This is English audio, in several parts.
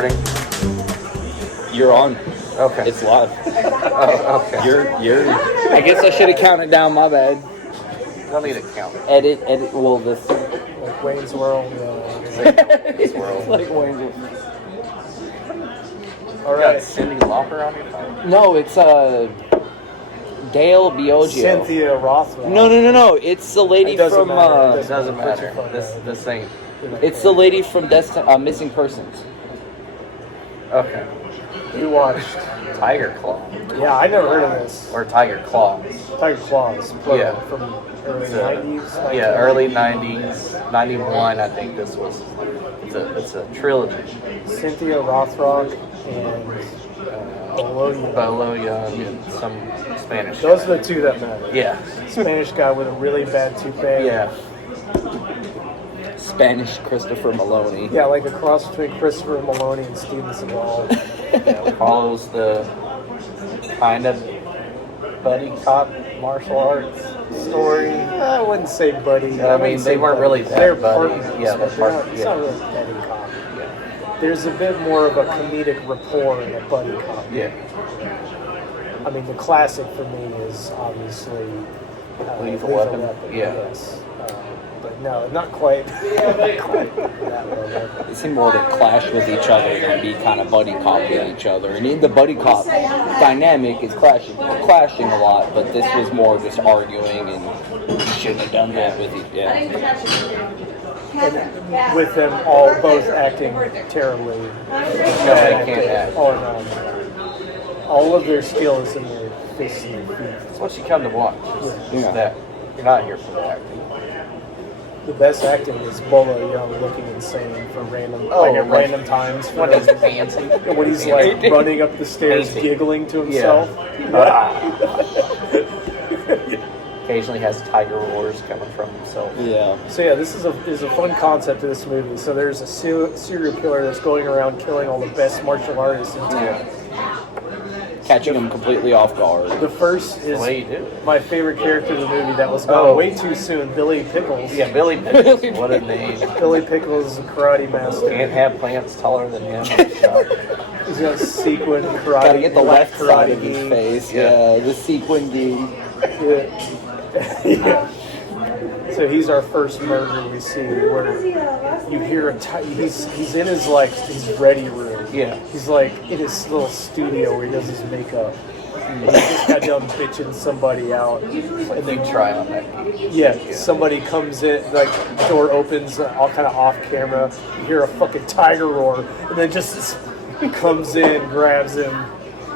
recording? You're on. Okay. It's live. Oh, okay. You're. I guess I should have counted down. My bad. Don't need to count. Edit. Well, this. Like Wayne's World. Wayne's World. Like Wayne's World. All You got right. Cindy Lauper on your phone? No, it's Dale Biogio. Cynthia Rothrock. No. It's the lady It doesn't from. matter. It doesn't matter. Fun, This ain't. It's the lady from Missing Persons. Okay. You watched. Tiger Claw. Yeah, I never heard of this. Or Tiger Claws. Tiger Claws. Plural, Yeah. From early It's 90s. Yeah, early 90s. 91, I think this was. It's a trilogy. Cynthia Rothrock and Bolo Yeung. Bolo Yeung and some Spanish Those guy. are the two that matter. Yeah. Spanish guy with a really bad toupee. Yeah. Spanish Christopher Maloney. Yeah, like a cross between Christopher Maloney and Steven Seagal. Yeah, it follows the kind of buddy cop martial arts story. I wouldn't say buddy. I mean, they weren't really that They're buddy. partners. Yeah, they're but they're not- partners. It's not Yeah. really buddy cop. Yeah. There's a bit more of a comedic rapport in a buddy cop. Yeah. I mean, the classic for me is obviously Lethal Weapon. Yeah. Yes. But no, not quite. Not quite that level. They seem more to clash with each other than be kind of buddy cop with each other. And in the buddy cop dynamic is clashing a lot, but this was more just arguing and you shouldn't have done that with each other. And with them all both acting terribly. No, they can't act. Oh no. All of their skills in their fists and their feet. That's what you come to watch. Is Yeah. that. You're not here for the acting. The best acting is Bolo Yeung looking insane for random, Oh, at random times. For When he's those- fancy. when he's like running up the stairs, Fancy. giggling to himself. Occasionally has tiger roars coming from himself. Yeah. So yeah, this is a fun concept of this movie. So there's a serial killer that's going around killing all the best martial artists in town. Catching them completely off guard. The first is What do you do? my favorite character in the movie that was gone Oh. way too soon, Billy Pickles. Yeah, Billy Pickles. What a name. Billy Pickles is a karate master. Can't have plants taller than him. He's got sequin karate. Gotta get the black left side of his gi. face. Yeah. Yeah, the sequin gi. Yeah. Yeah. So he's our first murder we see, where you hear he's in his his ready room. Yeah. He's like in his little studio where he does his makeup. And he just got done bitching somebody out, and You then try on that. somebody comes in, like door opens, all kind of off camera. You hear a fucking tiger roar, and then just comes in, grabs him,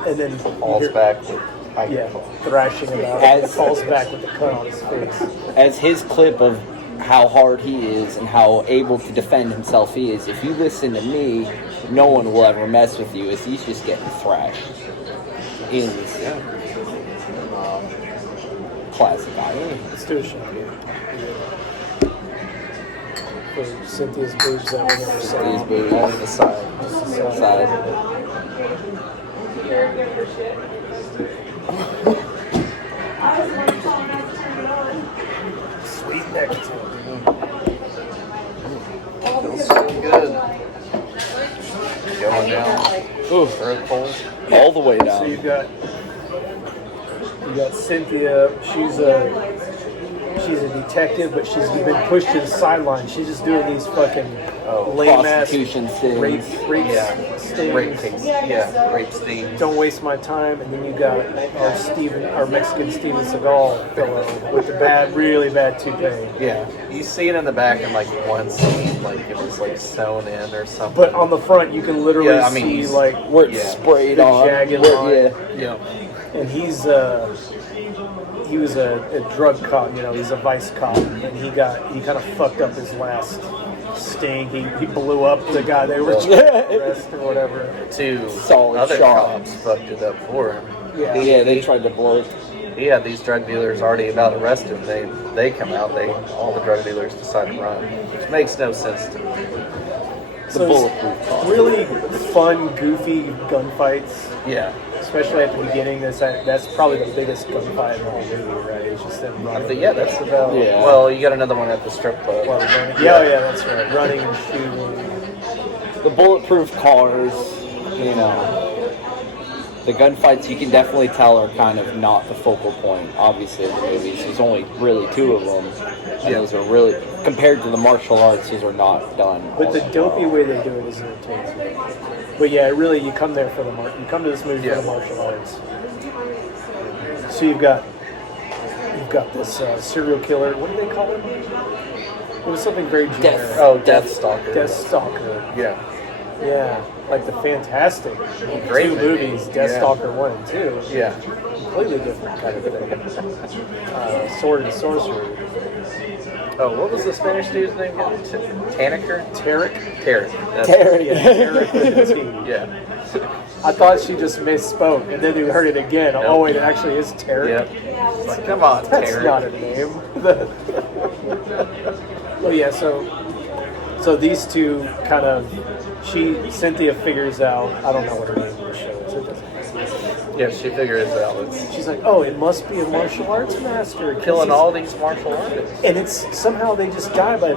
and then Falls back with tiger Yeah, claw. thrashing him out. As- And falls back with the cut on his face. As his clip of how hard he is and how able to defend himself he is, if you listen to me, no one will ever mess with you, as he's just getting thrashed. In this classic icon. Let's do a shot. For Cynthia's boobs that we never saw. These boobs On the side. side. Sweet neck to it. Feels so good. Going down. Ooh, Throat holes. all the way So down. you got Cynthia. She's a detective, but she's been pushed to the sideline. She's just doing these fucking lame ass Prostitution stings. rape Yeah. stings. Rape case. Yeah. Rape stings. Don't waste my time. And then you got our Mexican Steven Seagal fellow with the really bad toupee. Yeah. You see it in the back in like one scene, like it was like sewn in or something. But on the front, you can literally Yeah, I mean, see he's- like Where it's Yeah. sprayed The on. jagged Where- line. yeah. yeah. and he was a drug cop, he's a vice cop, and he kind of fucked up his last sting. He blew up the guy they were trying to arrest or whatever. Two Solid other shot. cops fucked it up for him. Yeah. Yeah, they tried to blow it. He had these drug dealers already about to arrest him. They come out. All the drug dealers decide to run, which makes no sense to me. The So it's bulletproof car. really fun, goofy gunfights, Yeah. especially at the beginning. That's probably the biggest gunfight in the whole movie, right? It's just them running. But yeah, that's about. Yeah. Well, you got another one at the strip club. Well, running. Yeah, that's right. Running and shooting. the bulletproof cars, you know. The gunfights, you can definitely tell, are kind of not the focal point, obviously, of the movies. There's only really 2 of them. And those are really, compared to the martial arts, those are not done. But the dopey way they do it is entertaining. But yeah, really, you come there for you come to this movie for the martial arts. So you've got this serial killer. What do they call him? It was something very generic. Death Stalker. Death Stalker. Yeah. Yeah, like the fantastic Great 2 movies, Death Yeah. Stalker 1 and 2. Yeah. Completely different kind of thing. Sword and sorcery. Oh, what was the Spanish dude's name? Tanaker? Tarek? Tarek. Terry. Yeah, Tarek with a T. Yeah. I thought she just misspoke, and then we heard it again. Nope. Oh wait, it actually is Tarek. Yep. It's like, come on, That's Tarek. not a name. Well, yeah. So these 2 kind of. Cynthia figures out. I don't know what her name in the show is. It doesn't matter. Yeah, she figures it out. It's She's like, oh, it must be a martial arts master killing all these martial artists. And it's somehow they just die by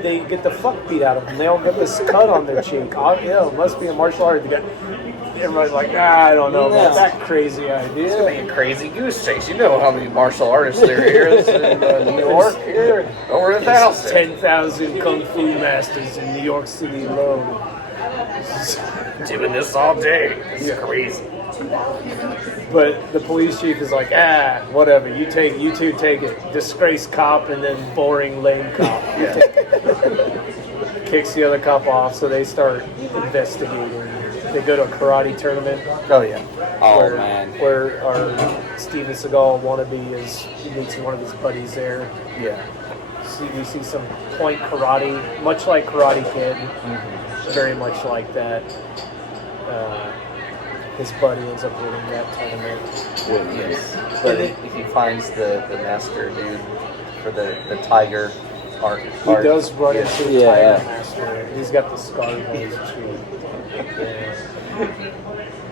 they get the fuck beat out of them. They all get this cut on their cheek. Oh, yeah, it must be a martial art. Everybody's like, I don't know about that crazy idea. It's gonna be a crazy goose chase. You know how many martial artists there is in New York? Here, over 1,000. 10,000 kung fu masters in New York City alone. Doing this all day. It's crazy. But the police chief is like, whatever. You two take it. Disgraced cop and then boring lame cop. Yeah. Kicks the other cop off, so they start investigating. They go to a karate tournament. Oh yeah. Oh, man. Where our Steven Seagal wannabe he meets one of his buddies there. Yeah. We see some point karate, much like Karate Kid. Very much like that. His buddy ends up winning that tournament. Yes. But if he finds the master dude for the tiger art. He does run into the Yeah, Tiger yeah. Master. He's got the scars on his cheek.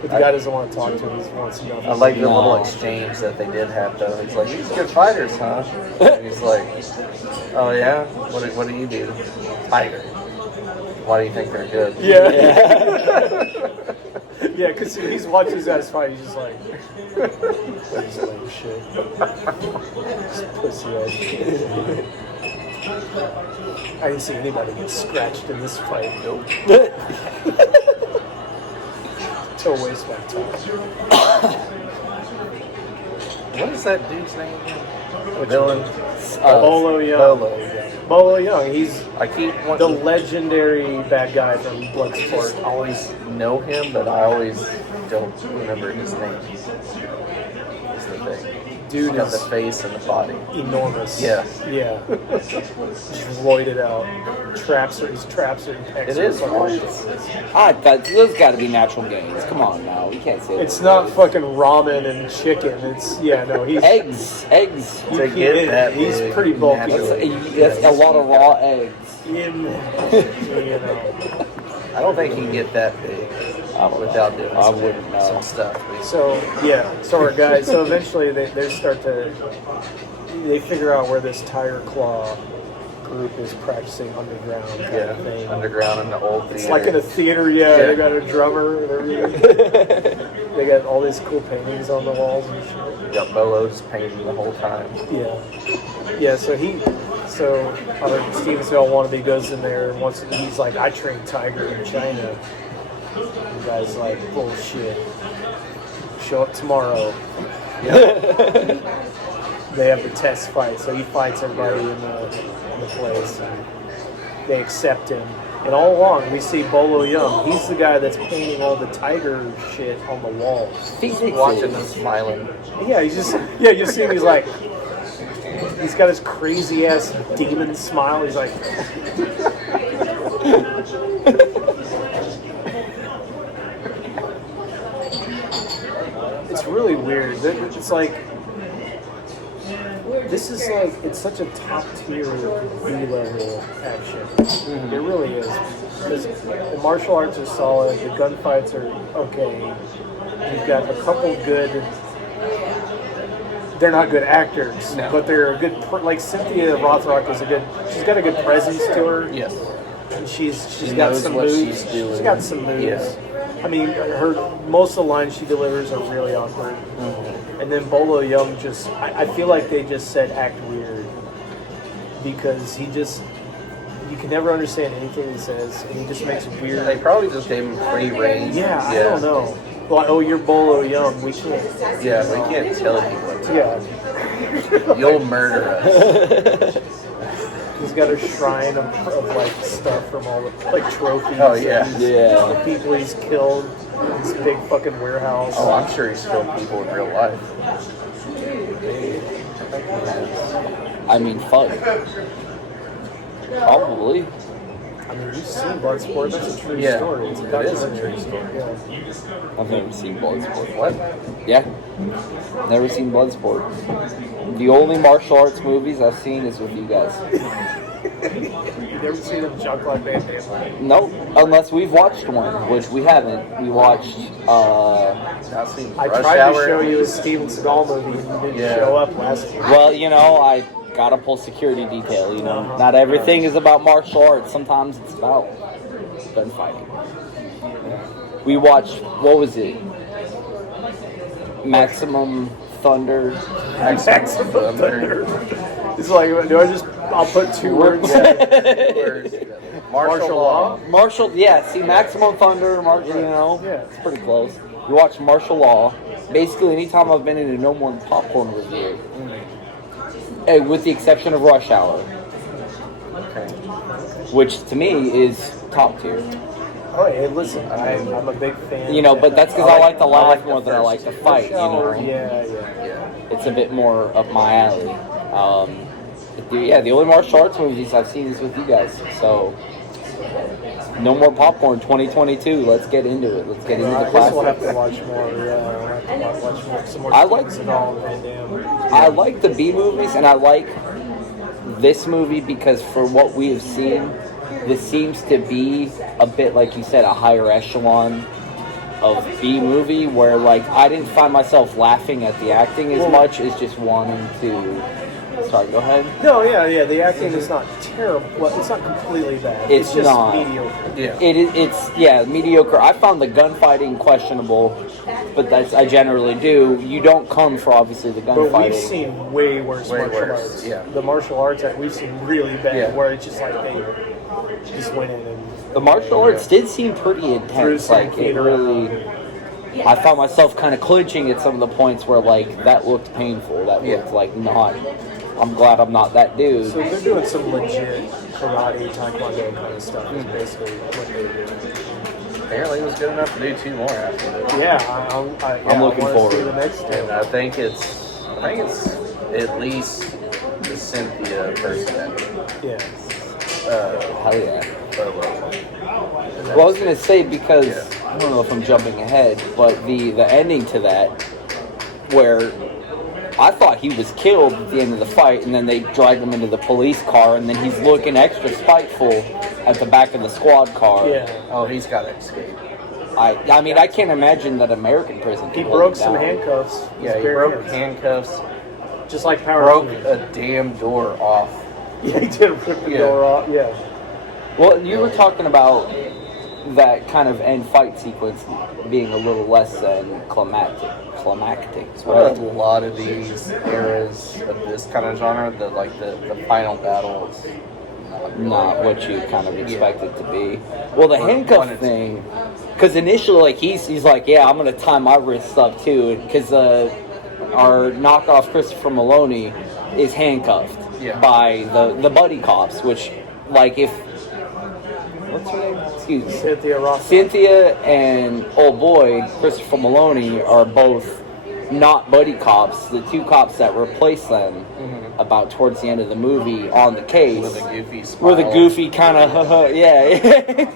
But the guy doesn't want to talk to him. He wants to know. I like the little exchange that they did have though. He's like, "These good fighters, huh?" And he's like, "Oh yeah, what do you do?" Tiger. Why do you think they're good? Yeah. Yeah, because he's watching his guys fight. He's just like, "That's lame shit." Just pussy ass shit. I didn't see anybody get scratched in this fight. Nope. Till waste my time. What is that dude's name again? The villain? Bolo Yeung. Bolo Yeung. Bolo Yeung. He's I keep the wanting legendary bad guy from Bloodsport. I always know him, but I always don't remember his name. That's the thing. Dude He's got is the face and the body. enormous. Yeah. Yeah. Just roided out. His traps are pecs. It is Those got to be natural gains. Come on now, we can't say It's that. not fucking ramen and chicken. It's he's Eggs. To get that he's big, pretty bulky. That's a lot of raw eggs. Him, I don't think he can get that big without doing I wouldn't know. some stuff. So our guys. So eventually they figure out where this Tiger Claw group is practicing underground kind of thing. Underground in the old theater. It's like in a theater, They got a drummer and everything. They got all these cool paintings on the walls and shit. You got Bolo just painting the whole time. Yeah. So our Steven Seagal wannabe goes in there and he's like, I trained Tiger in China. The guy's like, bullshit. Show up tomorrow. They have the test fight, so he fights everybody in the place, and they accept him. And all along, we see Bolo Yeung. He's the guy that's painting all the tiger shit on the walls. He's watching them smiling. Yeah, you see him, he's like, he's got his crazy ass demon smile. He's like, it's really weird. It's like, this is like, it's such a top tier B-level action. It really is. Because the martial arts are solid, the gunfights are okay. You've got a couple good, they're not good actors, but they're a good, like Cynthia Rothrock is she's got a good presence to her. Yes. And she's She got knows some what moves. she's doing. She's got some moves. Yeah. I mean, most of the lines she delivers are really awkward. Mm-hmm. And then Bolo Yeung just, I feel like they just said act weird because you can never understand anything he says, and he just makes weird. They probably just gave him free reign. Yeah, I don't know. Like, oh, you're Bolo Yeung. We can't. Yeah, we can't tell you what to Yeah. do. You'll murder us. He's got a shrine of like stuff from all the like trophies. Oh, yeah. Yeah. The people he's killed in this big fucking warehouse. Oh, I'm sure he's killed people in real life. I mean, fuck. Probably. I mean, you've seen Bloodsport. That's a true Yeah, story. It's a it is a documentary true story. Yeah. I've never seen Bloodsport. What? Yeah. Never seen Bloodsport. The only martial arts movies I've seen is with you guys. You never seen him junk like Van Damme? Nope. Unless we've watched one, which we haven't. We watched, I've seen I Rush tried Hour. to show you a Steven Seagal movie and you didn't Yeah. show up last week. well, you know, I gotta pull security detail, you know. Uh-huh. Not everything is about martial arts. Sometimes it's about gunfighting. We watched, what was it? Maximum Thunder. Maximum Thunder. It's like, I'll put two words. Martial law. Martial, yeah, see, Maximum Thunder, you know, Yeah. it's pretty close. You watch Martial Law. Basically, anytime I've been in a No More Popcorn review, with the exception of Rush Hour, Okay. which to me is top tier. Oh, hey, listen, I'm a big fan. You know, but that's because I like to laugh like the more than I like to fight, you know. Yeah. It's a bit more up my alley. The only martial arts movies I've seen is with you guys. So, No More Popcorn 2022. Let's get into it. Let's get into the I guess we'll have classics. to watch more. Yeah, we'll have to watch more. Some more I like- Steven Seagal and Van Damme. I like the B movies, and I like this movie because for what we have seen, this seems to be a bit, like you said, a higher echelon of B movie where, like, I didn't find myself laughing at the acting as much as just wanting to. Sorry, go ahead. No, yeah. The acting is not terrible. Well, it's not completely bad. It's just not. mediocre. Yeah. It's mediocre. I found the gunfighting questionable, but I generally do. You don't come for obviously the But we've gunfighting. seen way worse Way martial worse, arts. yeah. The martial arts that we've seen really bad, Yeah. where it's just like they just went in and The martial arts did seem pretty threw intense. some Like it feet really. around. I found myself kind of clinching at some of the points where like that looked painful. That Yeah. looked like not. I'm glad I'm not that dude. So they're doing some legit karate, taekwondo kind of stuff. Is basically what they're doing. Apparently, it was good enough to do 2 more after this. Yeah, I'm looking I wanna forward. see the next And two. I think it's at least the Cynthia person. Yeah. Hell yeah. Bolo. Well, I was gonna say because I don't know if I'm jumping ahead, but the ending to that, where I thought he was killed at the end of the fight, and then they drag him into the police car, and then he's looking extra spiteful at the back of the squad car. Yeah. Oh, he's got to escape. I mean, I can't imagine that American prison. He can hold broke him some down. handcuffs. Yeah, he Bare broke hands. handcuffs, Just like Power broke Rangers. a damn door off. Yeah, he did rip the Yeah. door off. Yeah. Well, you were talking about that kind of end fight sequence being a little less than climactic. A lot of these eras of this kind of genre, the final battle is Not what you kind of expect it to be. Well, the When handcuff it's- thing, because initially, like he's like, yeah, I'm gonna tie my wrists up too, because our knockoff Christopher Maloney is handcuffed Yeah. by the buddy cops, which, like, if what's her name? Excuse me. Cynthia Ross. Cynthia and old boy Christopher Maloney are both not buddy cops. The two cops that replace them about towards the end of the movie on the case with a goofy smile. were the goofy kind of yeah.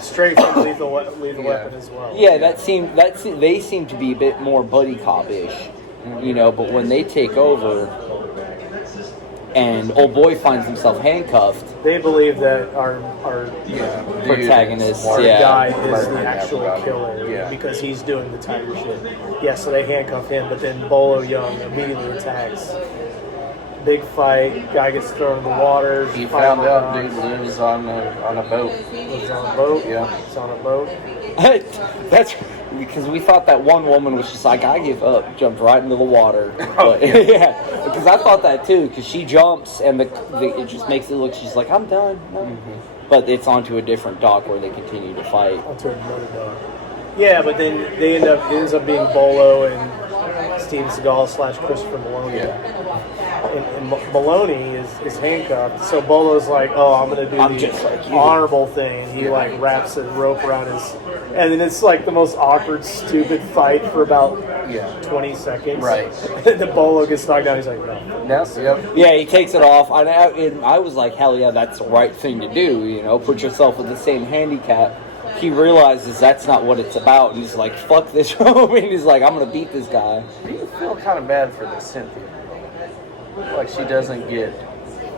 Straight from Lethal Weapon as well. Yeah, they seem to be a bit more buddy cop-ish, you know. But when they take over, and old boy finds himself handcuffed, They believe that our protagonist, Smart yeah. guy is murdering the actual everybody. killer Yeah. because he's doing the tiger shit. Yeah, so they handcuff him, but then Bolo Yeung immediately attacks big fight. Guy gets thrown in the water. He found out dude lives on a boat. Lives on a boat. Yeah. It's on a boat. That's because we thought that one woman was just like, I give up, jumped right into the water. Oh, But, yeah, because I thought that too. Because she jumps and it just makes it look. She's like, I'm done. No. Mm-hmm. But it's onto a different dock where they continue to fight. Onto another dog. Yeah, but then it ends up being Bolo and Steven Seagal / Christopher Maloney. Yeah. And Maloney is handcuffed, so Bolo's like, "Oh, I'm gonna do the just like you." honorable thing." He like wraps a rope around his, and then it's like the most awkward, stupid fight for about 20 seconds. Right. And then Bolo gets knocked down. He's like, "No." Yes. Yep. Yeah, he takes it off. I was like, hell yeah, that's the right thing to do. You know, put yourself with the same handicap. He realizes that's not what it's about, and he's like, fuck this rope, and he's like, I'm gonna beat this guy. Do you feel kind of bad for the Cynthia? Like she doesn't get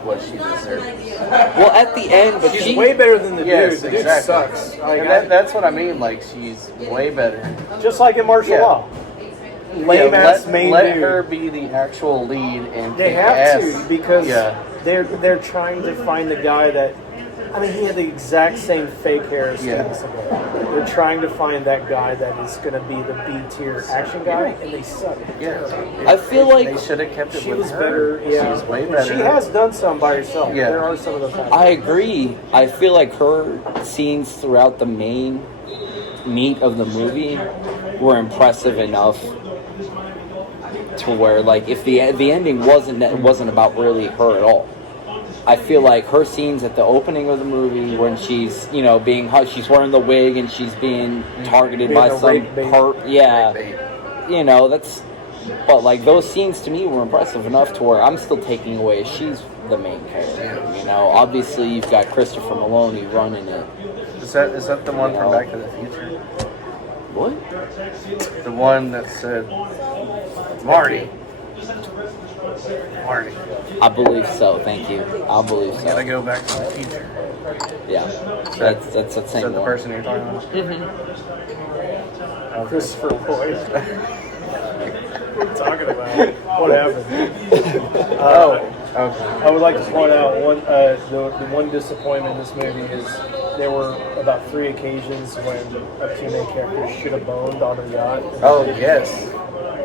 what she deserves. Well, at the end, but She's way better than the Yes, dude. The exactly. dude sucks. Like, And that's what I mean. Like she's way better. just like in martial Yeah. law. Lame ass main let dude. her be the actual lead and They kick have ass. to because Yeah. they're trying to find the guy that. I mean, he had the exact same fake hair as Steven Yeah. Seagal. They're trying to find that guy that is going to be the B-tier action guy, and they suck. Yeah. I feel like They should have kept it She with was her. better. Yeah, She's way better. She has done some by herself. Yeah. There are some of those times. I agree. I feel like her scenes throughout the main meat of the movie were impressive enough to where, like, if the ending wasn't about really her at all. I feel like her scenes at the opening of the movie when she's, she's wearing the wig and she's being targeted Being by a some rape bait. that's, but like those scenes to me were impressive enough to where I'm still taking away she's the main character. Obviously you've got Christopher Maloney running it. Is that the one from Back to the Future? What? The one that said Marty. I believe so. Thank you. I believe so. Gotta go back to the future. Yeah, that's the Is same that the one. person you're talking about? Christopher Lloyd. What are you talking about? What happened? Okay. I would like to point out the one disappointment in this movie is there were about 3 occasions when a two main characters should have boned on a yacht. Oh yes.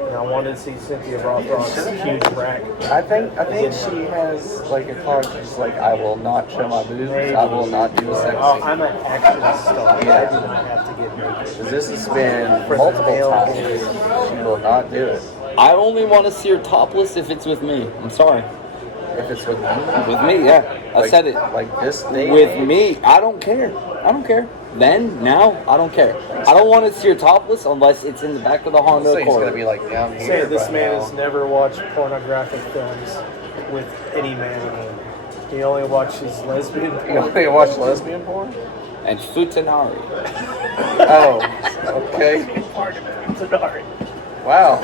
And I wanted to see Cynthia Rothrock's huge rack. I think she has like a card. She's like, I will not show my boobs. I will not do a sex Oh, scene. I'm an action star. Yeah. I do not have to get naked. 'Cause this has been For the multiple male times. gaze. She will not do it. I only want to see her topless if it's with me. I'm sorry. If it's with me. With me, yeah. I said it. Like this day. With me, I don't care. I don't care. Then, now, I don't care. I don't want to see her topless unless it's in the back of the Honda So he's Accord. gonna be like down here. Say this by man now. has never watched pornographic films with any man in them. He only watches lesbian You porn. only watch lesbian porn? And Futanari. Oh, okay. Sorry. Wow.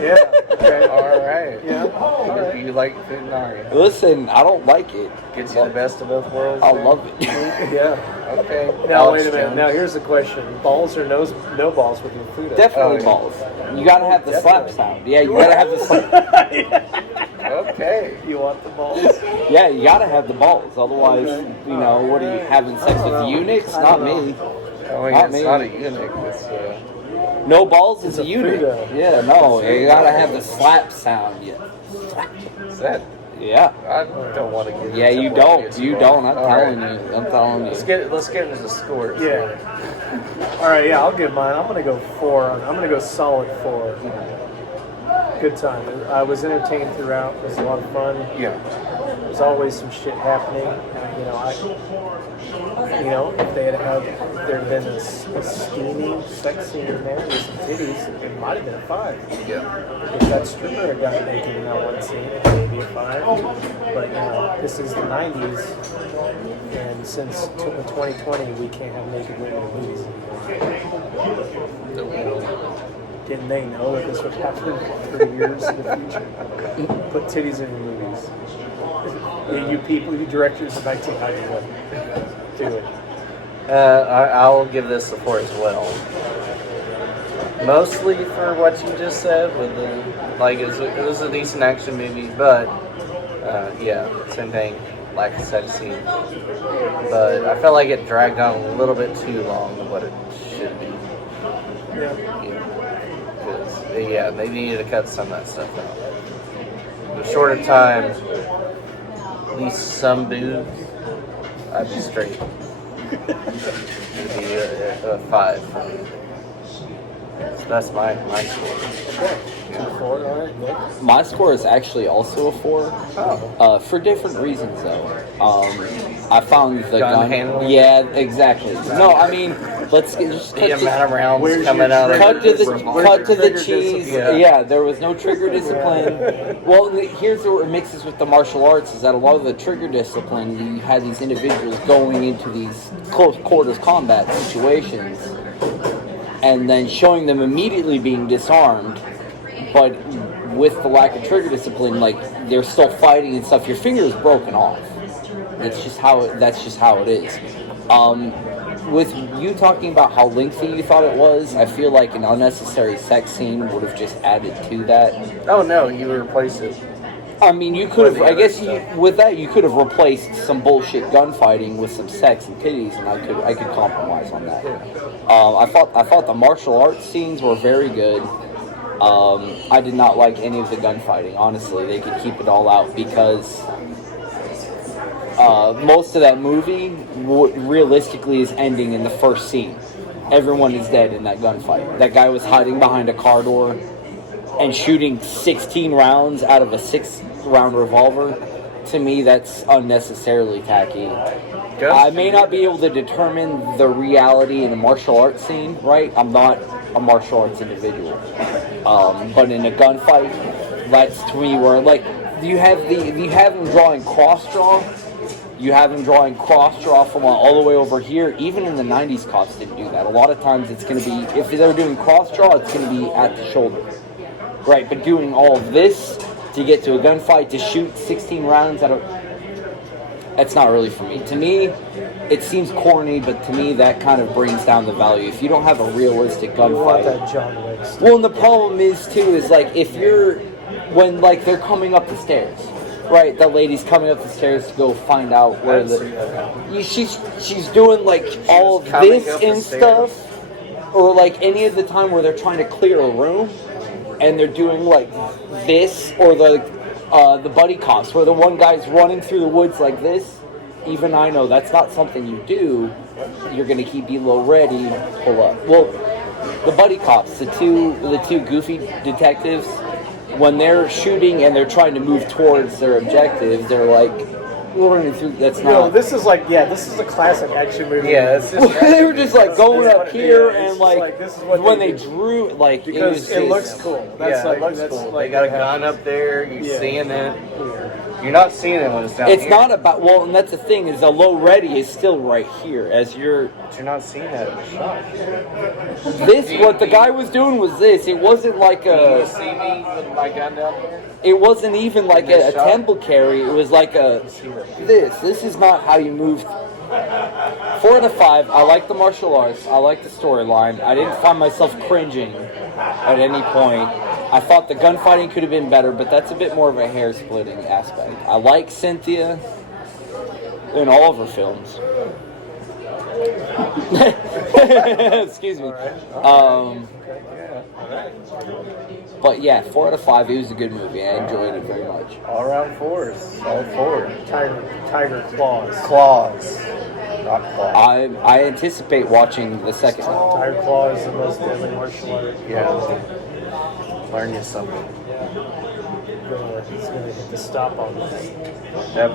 Yeah. Okay. All right. Yeah. All right. You like Futanari? Listen, I don't like it. Gets you the best of both worlds. I then? love it. Yeah. Okay. Now Alex wait a minute. Jones. Now here's the question: balls or no balls with your food? Definitely Oh, yeah. balls. You gotta have the slap Definitely. sound. Yeah, you gotta have the slap. Okay. You want the balls? Yeah, you gotta have the balls. Otherwise, what are you having sex with know. eunuchs? I Not don't me. I mean, Not it's me. not a eunuch. It's No balls is It's a a eunuch. Fuda. Yeah, no, you gotta have the slap sound. Yeah. is that. Yeah. I don't want to get. Yeah, into you what don't. it's You for. don't. I'm All telling right. you. I'm telling Let's you. get into the scores. Yeah. All right. Yeah, I'll give mine. I'm gonna go 4. I'm gonna go solid 4. Good time. I was entertained throughout. It was a lot of fun. Yeah. There's always some shit happening. If there had been a steaming sex scene in there with some titties, it might have been a 5. Yeah. If that stripper had gotten naked in that one scene, it may be a 5. But this is the 90s, and since 2020, we can't have naked women in movies anymore. Didn't they know that this would happen 3 years in the future? Put titties in your movies. You people, you directors of 1991, do it. I'll give this a 4 as well. Mostly for what you just said, with it was a decent action movie, but Yeah, same thing. Lack of sex scene, but I felt like it dragged on a little bit too long than what it should be. Because they needed to cut some of that stuff out. In a shorter time, at least some boobs, I'd be straight. It'd be a 5 for me. So that's my score. Okay. 2-4, all right. Nick? My score is actually also a 4. Oh. For different reasons, though. I found the Gun handling? Yeah, exactly. No, I mean, let's just The cut to, amount of rounds Where's coming your out of cut to it. the cheese. discipline? Yeah, there was no trigger discipline. Well, here's where it mixes with the martial arts: is that a lot of the trigger discipline, you had these individuals going into these close quarters combat situations, and then showing them immediately being disarmed, but with the lack of trigger discipline, like they're still fighting and stuff. Your finger is broken off. That's just how it is. With you talking about how lengthy you thought it was, I feel like an unnecessary sex scene would have just added to that. Oh no, you would replace it. I mean, you could have. I guess with that, you could have replaced some bullshit gunfighting with some sex and titties, and I could compromise on that. I thought the martial arts scenes were very good. I did not like any of the gunfighting. Honestly, they could keep it all out because most of that movie realistically is ending in the first scene. Everyone is dead in that gunfight. That guy was hiding behind a car door and shooting 16 rounds out of a 6-round revolver. To me, that's unnecessarily tacky. I may not be able to determine the reality in a martial arts scene, right? I'm not a martial arts individual. But in a gunfight, that's to me where, like, you have him drawing cross draw. You have him drawing cross draw from all the way over here. Even in the 90s, cops didn't do that. A lot of times it's going to be, if they're doing cross draw, it's going to be at the shoulder. Right, but doing all of this to get to a gunfight, to shoot 16 rounds out of... That's not really for me. To me, it seems corny, but to me, that kind of brings down the value. If you don't have a realistic gunfight... You want that John Wick stuff. Well, and the problem is, too, is, like, if you're... When, like, they're coming up the stairs... Right, that lady's coming up the stairs to go find out where she's doing like all of this and stuff, or like any of the time where they're trying to clear a room, and they're doing like this, or the buddy cops where the one guy's running through the woods like this. Even I know that's not something you do. You're gonna keep below ready, pull up. Well, the buddy cops, the two goofy detectives. When they're shooting and they're trying to move towards their objectives, they're like running through. That's not. No, this is a classic action movie. Yeah, it's just they were just like going that's up what- here yeah, and it's like this is what when they they do. drew like Because it looks just- cool. That's yeah, like it looks that's cool. like They got a what gun happens. up there. You're Yeah. seeing it. You're not seeing it when it's down It's here. not about and that's the thing is the low ready is still right here as you're. But you're not seeing that in the shot. This what the guy was doing was this. It wasn't like Can you a. see me with my gun down here? It wasn't even like a This shot? temple carry. It was like a. This is not how you move. 4 out of 5. I like the martial arts. I like the storyline. I didn't find myself cringing at any point. I thought the gunfighting could have been better, but that's a bit more of a hair-splitting aspect. I like Cynthia in all of her films. Excuse me. But yeah, 4 out of 5. It was a good movie. I enjoyed it very much. All around 4s. All 4. Tiger claws. Claws. Not claws. I anticipate watching the second one. Tiger claw is the most deadly martial art. Yeah. Learn you something. It's gonna hit the stop on this. That